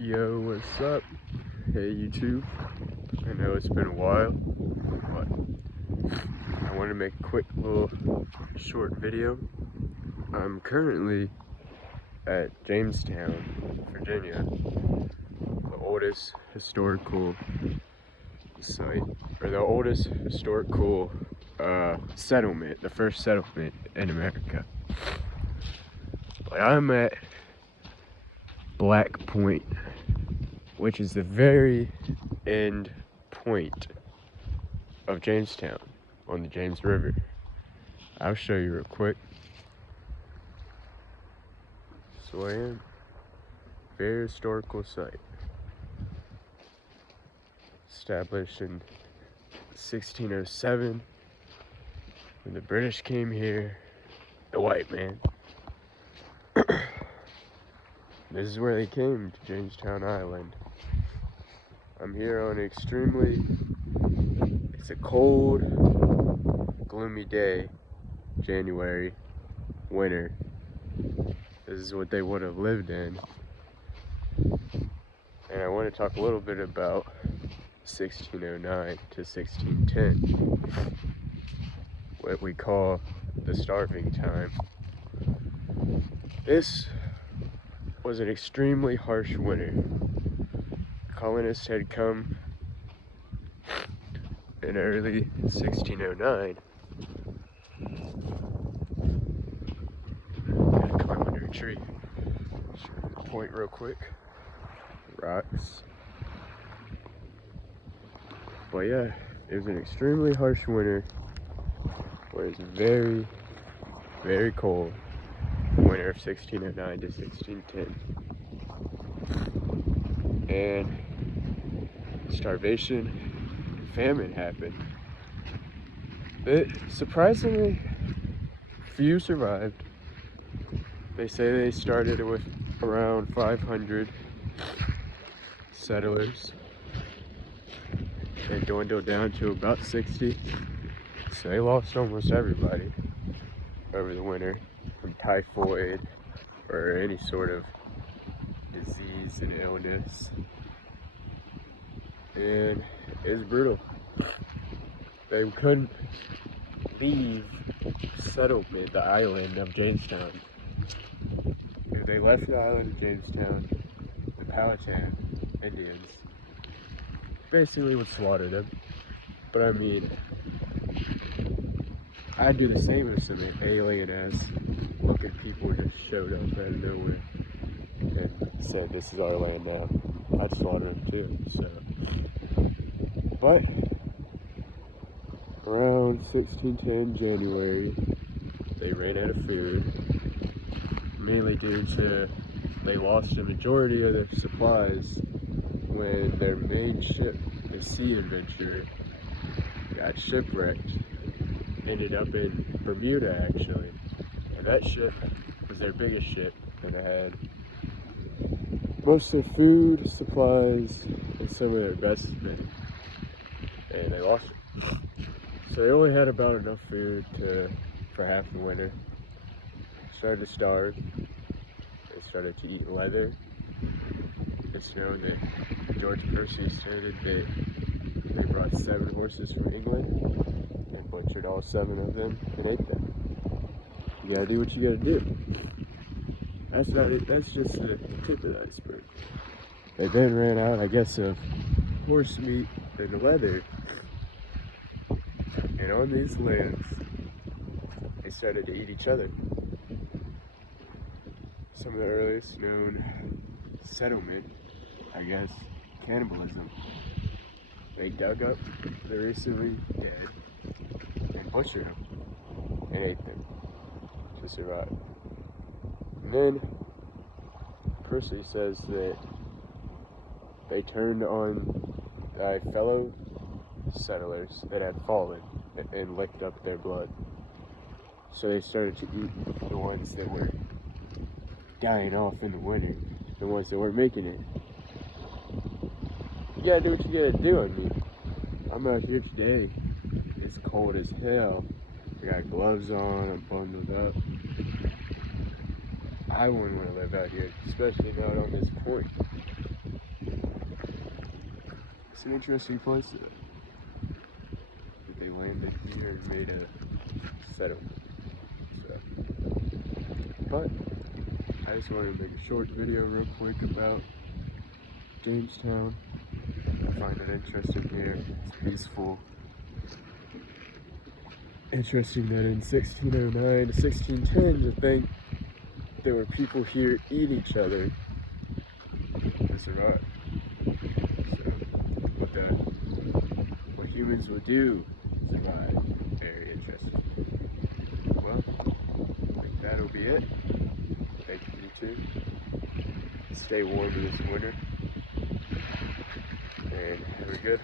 Yo, what's up? Hey YouTube. I know it's been a while, but I want to make a quick little short video. I'm currently at Jamestown, Virginia, the oldest historical site, or the oldest historical settlement, the first settlement in America. But I'm at Black Point, which is the very end point of Jamestown on the James River. I'll show you real quick. So I am. Very historical site. Established in 1607 when the British came here, the white man. This is where they came, to Jamestown Island. I'm here on it's a cold, gloomy day, January, winter. This is what they would have lived in. And I want to talk a little bit about 1609 to 1610, what we call the starving time. This was an extremely harsh winter. Colonists had come in early 1609. Gotta climb under a tree. Point real quick. Rocks. But yeah, it was an extremely harsh winter where it was very, very cold. Winter of 1609 to 1610. And starvation and famine happened. But surprisingly, few survived. They say they started with around 500 settlers. They dwindled down to about 60. So they lost almost everybody over the winter from typhoid or any sort of disease and illness. And it was brutal. They couldn't leave settlement, the island of Jamestown. If they left the island of Jamestown, the Powhatan Indians basically would slaughter them. But I mean, I'd do the same if some alien-ass looking people just showed up out of nowhere and said, "This is our land now." I'd slaughter them too, so. But around 1610 January, they ran out of food, mainly due to they lost a majority of their supplies when their main ship, the Sea Adventure, got shipwrecked. Ended up in Bermuda, actually. And that ship was their biggest ship, and they had most of their food, supplies, and some of their investment. And they lost it. So they only had about enough food for half the winter. Started to starve. They started to eat leather. It's known that George Percy stated that they brought 7 horses from England and butchered all 7 of them and ate them. You gotta do what you gotta do. That's not it. That's just the tip of the iceberg. They then ran out, I guess, of horse meat and leather. And on these lands, they started to eat each other. Some of the earliest known settlement, I guess, cannibalism. They dug up the recently dead and butchered them and ate them to survive. And then Percy says that they turned on fellow settlers that had fallen and licked up their blood. So they started to eat the ones that were dying off in the winter, the ones that weren't making it. You gotta do what you gotta do. I mean, I'm out here today. It's cold as hell. I got gloves on, I'm bundled up. I wouldn't want to live out here, especially not on this point. It's an interesting place that they landed here and made a settlement. So, but I just wanted to make a short video real quick about Jamestown. I find it interesting here. It's peaceful. Interesting that in 1609 to 1610, to think there were people here eat each other to survive. So, what humans would do to survive. Very interesting. Well, I think that'll be it. Thank you, you too. Stay warm this winter. And have a good